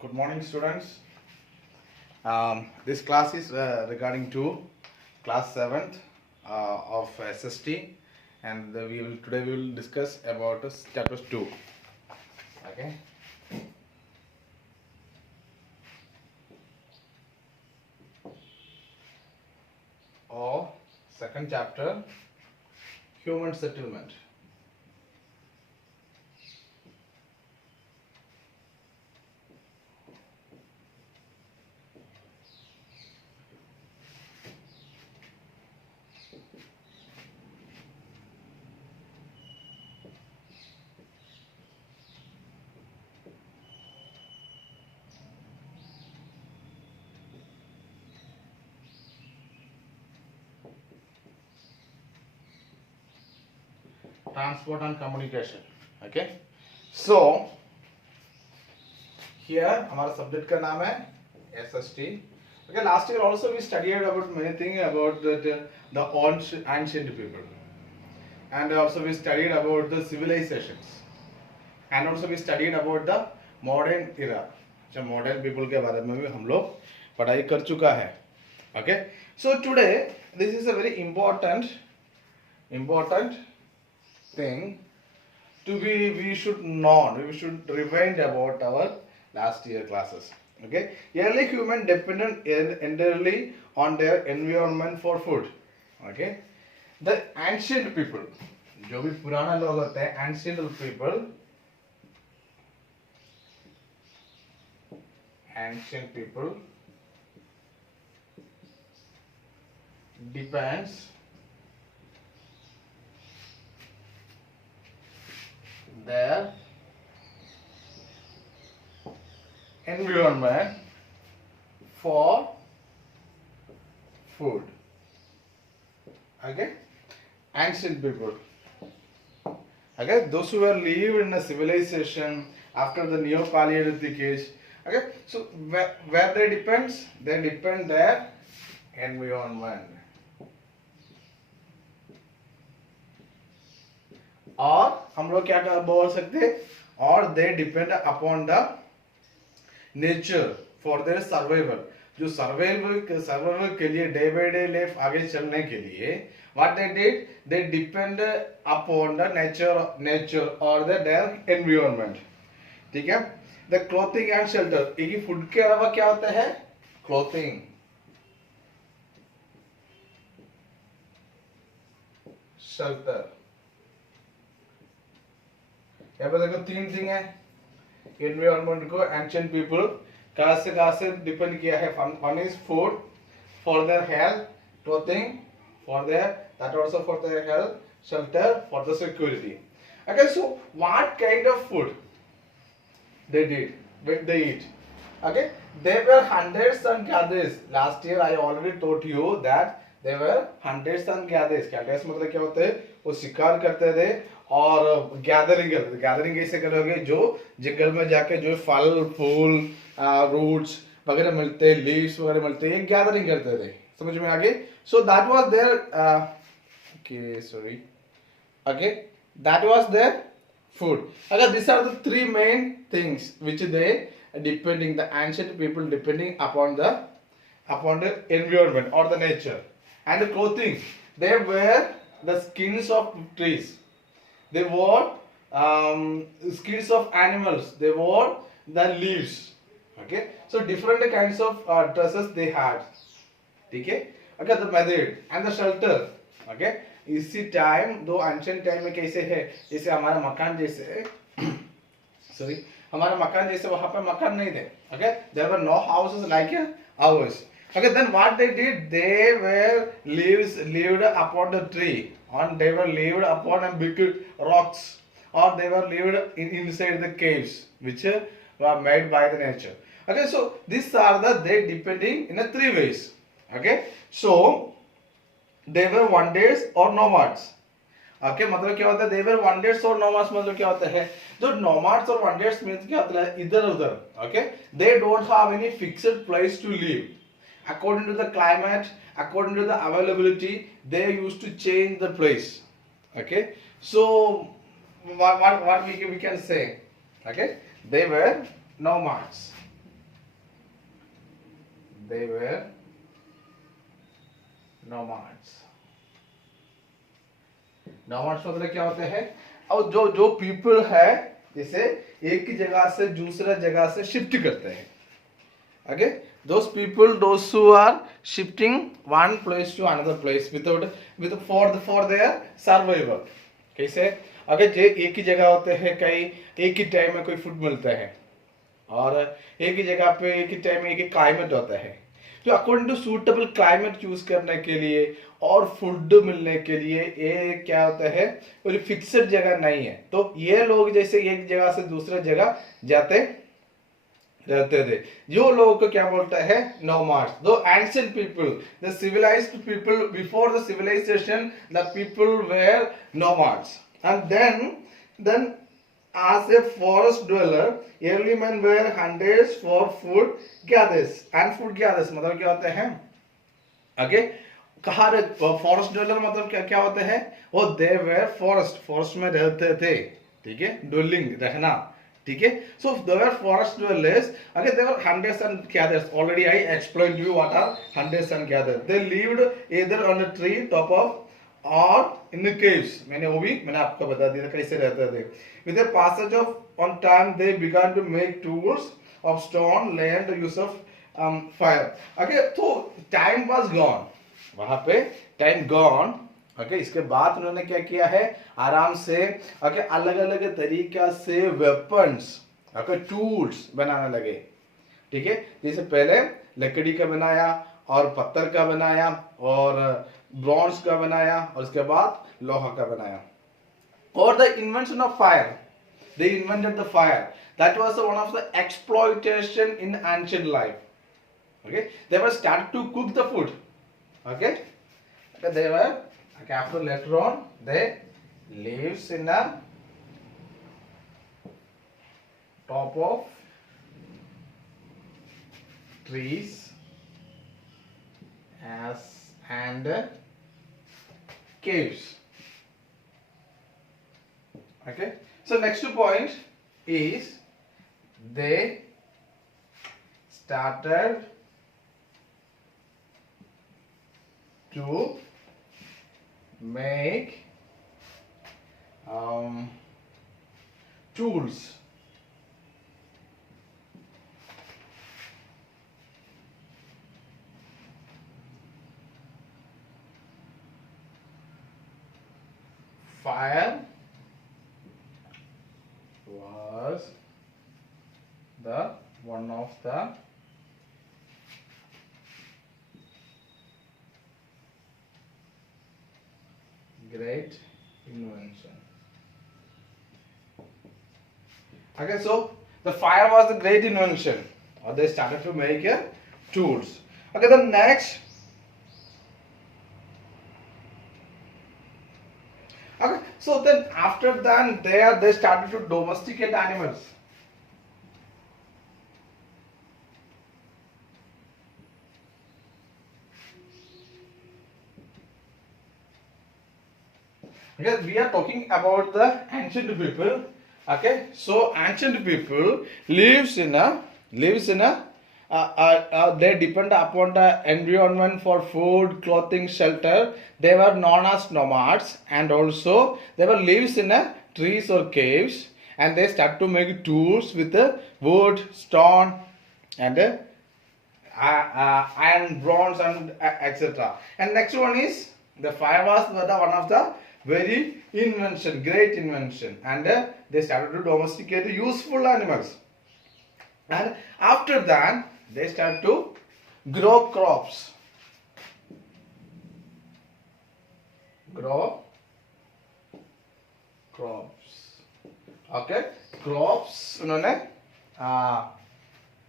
Good morning, students. This class is regarding to class 7th of SST, and today we will discuss about chapter 2. Okay. Or second chapter, human settlement. Transport and communication. Okay. So here हमारा subject का नाम है SST. Okay. Last year also we studied about many things about the ancient people, and also we studied about the civilizations, and also we studied about the modern era. अच्छा modern people के बारे में भी हम लोग पढ़ाई कर चुका है. Okay. So today this is a very important thing to be we should remind about our last year classes. Okay. Early human depended entirely on their environment for food. Okay. The ancient people, जो भी पुराना लोग होते हैं, ancient people depends their environment for food. Okay. Ancient people. Okay. Those who were lived in a civilization after the Neo-Paleolithic age. Okay. So where they depends? They depend their environment. और हम लोग क्या बोल सकते हैं? और they depend upon the nature for their survival. जो survival के लिए day by day life आगे चलने के लिए what they did, they depend upon the nature or their environment. ठीक है? The clothing and shelter. एक food के अलावा क्या होता है? Clothing, shelter. यहाँ पर देखो तीन थिंग है एनवायरनमेंट को एंशिएंट पीपल कहाँ से डिपेंड किया है. One is food for their health, clothing for their that also for their health, shelter for the security. Okay. So what kind of food they did when they eat? Okay. There were hundreds and gatherers. Last year I already told you that there were hundreds and gatherers. gatherers मतलब क्या होता है? वो शिकार करते थे और gathering करते थे. गैदरिंग कैसे करोगे? जो जंगल में जाके जो फल फूल रूट्स वगैरह मिलते हैं, लीव्स वगैरह मिलते हैं, गैदरिंग करते थे. समझ में आगे? So that was there that was their food. Okay, these are the three main things which they depending the ancient people depending upon the environment or the nature. And the clothing, they wear the skins of trees, they wore skins of animals, they wore the leaves. Okay, so different kinds of dresses they had. Okay, the method and the shelter. Okay, इसी time दो ancient time में कैसे है, जैसे हमारा मकान जैसे sorry हमारा मकान जैसे वहां पे मकान नहीं थे. Okay, there were no houses like ours. Okay, then what they did, they were lived upon the tree, and they were lived upon a big rocks, or they were lived inside the caves which were made by the nature. Okay, so these are the they depending in a three ways. Okay, so they were wanderers or nomads. Okay, मतलब क्या होता है? they were wanderers or nomads मतलब क्या होता है? जो nomads और wanderers means क्या होता है? इधर उधर. Okay, they don't have any fixed place to live. According to the climate, according to the availability, they used to change the place. Okay, so what we can say? Okay, they were nomads. they were nomads. nomads मतलब क्या होते हैं? और जो जो people है जैसे एक ही जगह से दूसरा जगह से शिफ्ट करते हैं. Okay, those people, those who are shifting one place to another place for their survival. कैसे? अगर जे एक ही जगह होते हैं, कई एक ही टाइम में कोई फूड मिलता है और एक ही जगह पे एक ही टाइम में एक ही क्लाइमेट होता है, तो according to suitable climate choose करने के लिए और फूड मिलने के लिए ये क्या होता है, कोई फिक्स्ड जगह नहीं है. तो ये लोग जैसे एक जगह से दूसरा जगह जाते रहते थे, जो लोगों को क्या बोलता है, nomads. दो ancient people, the civilized people before the civilization, the people were nomads. And then as a forest dweller, early men were hunters for food gatherers. And food gatherers मतलब क्या होते हैं? Okay, कहा फॉरेस्ट ड्वेलर मतलब क्या क्या होते हैं? वो they were फॉरेस्ट में रहते थे, ठीक है, dwelling रहना, ठीक है. So they were forest dwellers. Okay, they were hunters and gatherers. Already I explained to you what are hunters and gatherers. They lived either on a tree top of or in the caves. मैंने आपको बता दिया था कैसे रहते थे. With the passage of on time, they began to make tools of stone, land, use of fire. Okay, so time was gone. वहाँ पे time gone. ओके, इसके बाद उन्होंने क्या किया है, आराम से ओके अलग अलग तरीका से वेपन्स, ओके टूल्स बनाने लगे, ठीक है. जैसे पहले लकड़ी का बनाया और पत्थर का बनाया और ब्रॉन्ज का बनाया और उसके बाद लोहा का बनाया. और the invention of fire, they invented the fire. That was one of the exploitation in ancient life. Okay, they were start to cook the food. Okay, they were okay, after later on they lives in a top of trees as and caves. Okay, so next point is they started to make tools. Fire was the one of the great invention. Okay, so the fire was the great invention, or they started to make tools. Okay, the next. Okay, so then after that they started to domesticate animals. Because we are talking about the ancient people. Okay, so ancient people lives in a they depend upon the environment for food, clothing, shelter. They were known as nomads, and also they were lives in a trees or caves, and they start to make tools with the wood, stone, and iron, bronze, and etc. And next one is the fire was one of the very invention, great invention, and they started to domesticate useful animals. And after that they start to grow crops. Okay, crops उन्होंने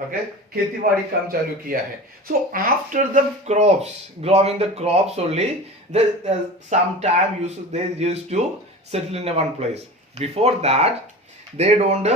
okay खेती बाड़ी काम चालू किया है. So after the crops, growing the crops only, they sometime they used to settle in one place. Before that they don't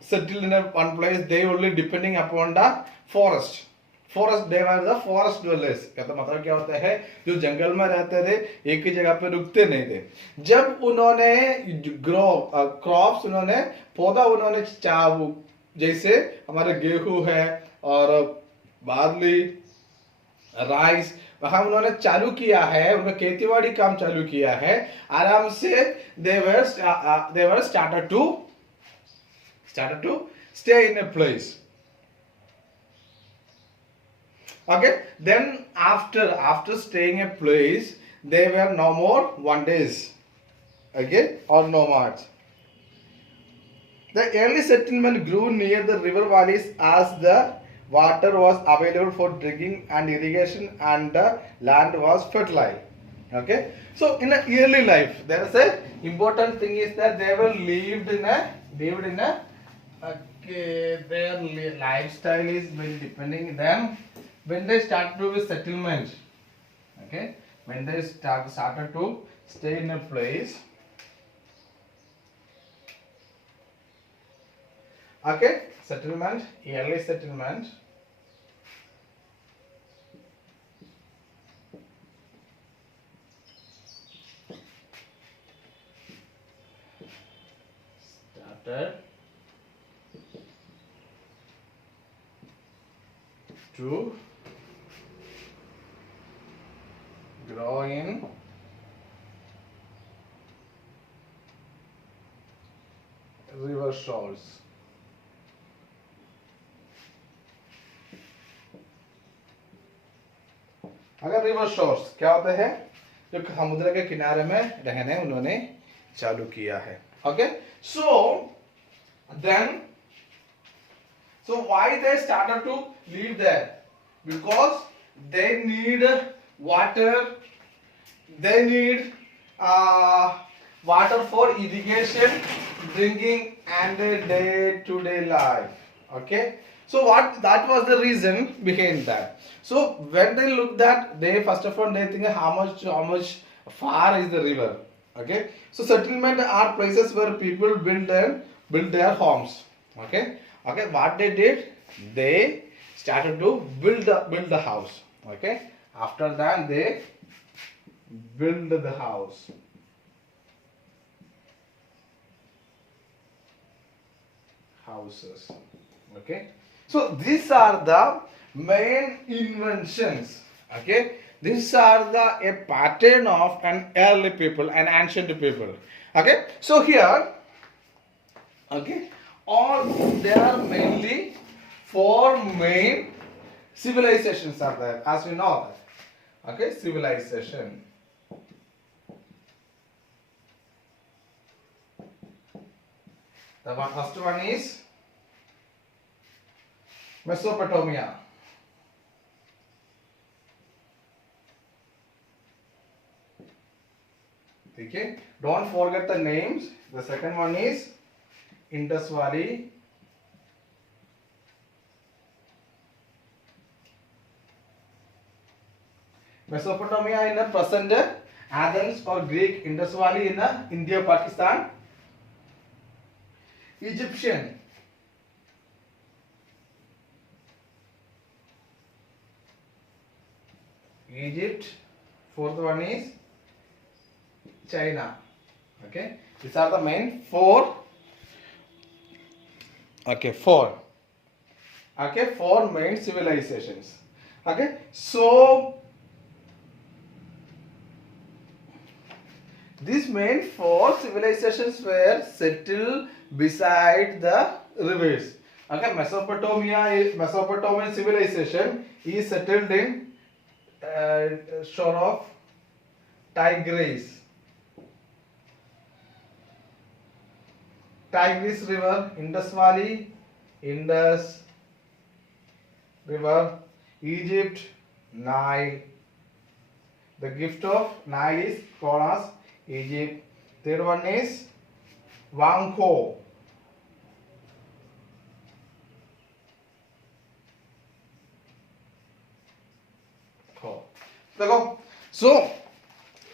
settle in one place. They only depending upon the forest. They were the forest dwellers. कहता मतलब क्या होता है, जो जंगल में रहते थे एक ही जगह पे रुकते नहीं थे. जब उन्होंने क्रॉप्स उन्होंने पौधा उन्होंने जैसे हमारे गेहूं है और बार्ली, राइस, वहां उन्होंने चालू किया है, उनका खेतीबाड़ी काम चालू किया है आराम से. they were started to stay in a place. Okay, then after staying a place, they were no more one days, okay, or nomads. The early settlement grew near the river valleys as the water was available for drinking and irrigation, and the land was fertile. Okay, so in a early life, there is a important thing is that they were lived in a okay, their lifestyle is very depending them when they start to be settlement. Okay, when they started to stay in a place. Okay, settlement, early settlement. Started to grow in river shores. अगर river shores क्या होते हैं, जो समुद्र के किनारे में रहने उन्होंने चालू किया है. Okay, so why they started to live there? Because they need water, they need water for irrigation, drinking, and day-to-day life. Okay, so that was the reason behind that. So when they look that, they first of all they think how much far is the river. Okay, so settlement are places where people build their homes. Okay, what they did, they started to build the house. Okay, after that they build the house. Houses. Okay, so these are the main inventions. Okay, these are a pattern of an early people and ancient people. Okay, so here, okay, all there are mainly 4 main civilizations are there, as we know that. Okay, civilization. The first one is Mesopotamia. Okay, don't forget the names. The second one is Indus Valley. Mesopotamia in the present Athens or Greek, Indus Valley in the India, Pakistan. Egyptian. Egypt. Fourth one is China. Okay, these are the main 4. Okay, 4. Okay, 4 main civilizations. Okay, so these main 4 civilizations were settled beside the rivers. Okay, Mesopotamian civilization is settled in shore of Tigris River, Indus Valley, Indus River, Egypt, Nile. The gift of Nile is called as Egypt. Third one is Wangho. So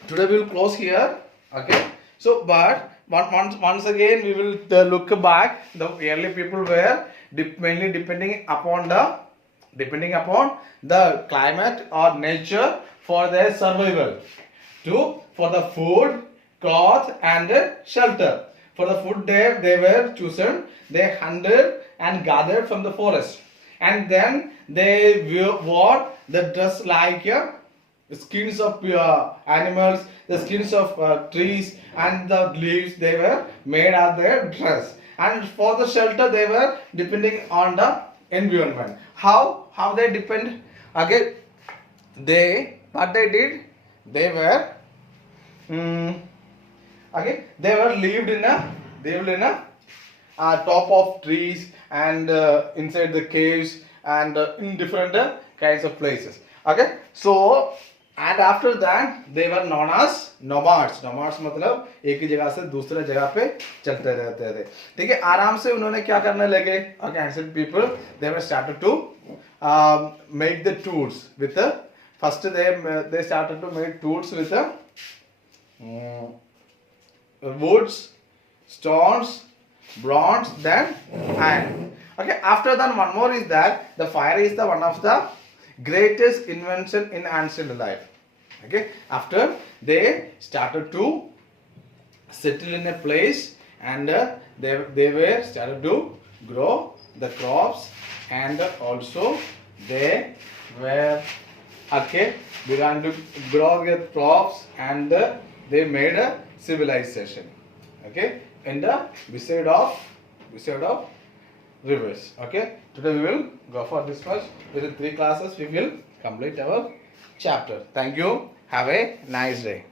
today we will close here. Okay. So, but once again we will look back. The early people were mainly depending upon the climate or nature for their survival. For the food, cloth, and shelter. For the food they were chosen. They hunted and gathered from the forest. and then they wore the dress like skins of animals, the skins of trees, and the leaves they were made as their dress. And for the shelter, they were depending on the environment. How they depend? Again, they what they did? They were okay, they were lived in a top of trees and inside the caves and in different kinds of places. Okay, so and after that they were known as nomads. Nomads मतलब एक ही जगह से दूसरे जगह पे चलते रहते थे. ठीक है, आराम से उन्होंने क्या करने लगे? Okay, ancient people they were started to make the tools with the first they started to make tools with the woods, stones, bronze, then iron. Okay, after that one more is that the fire is the one of the greatest invention in ancient life. Okay, after they started to settle in a place and they were started to grow the crops and also they were okay began to grow the crops and they made a civilization. Okay, in the beside of rivers. Okay, today we will go for this much. Within 3 classes we will complete our chapter. Thank you. Have a nice day.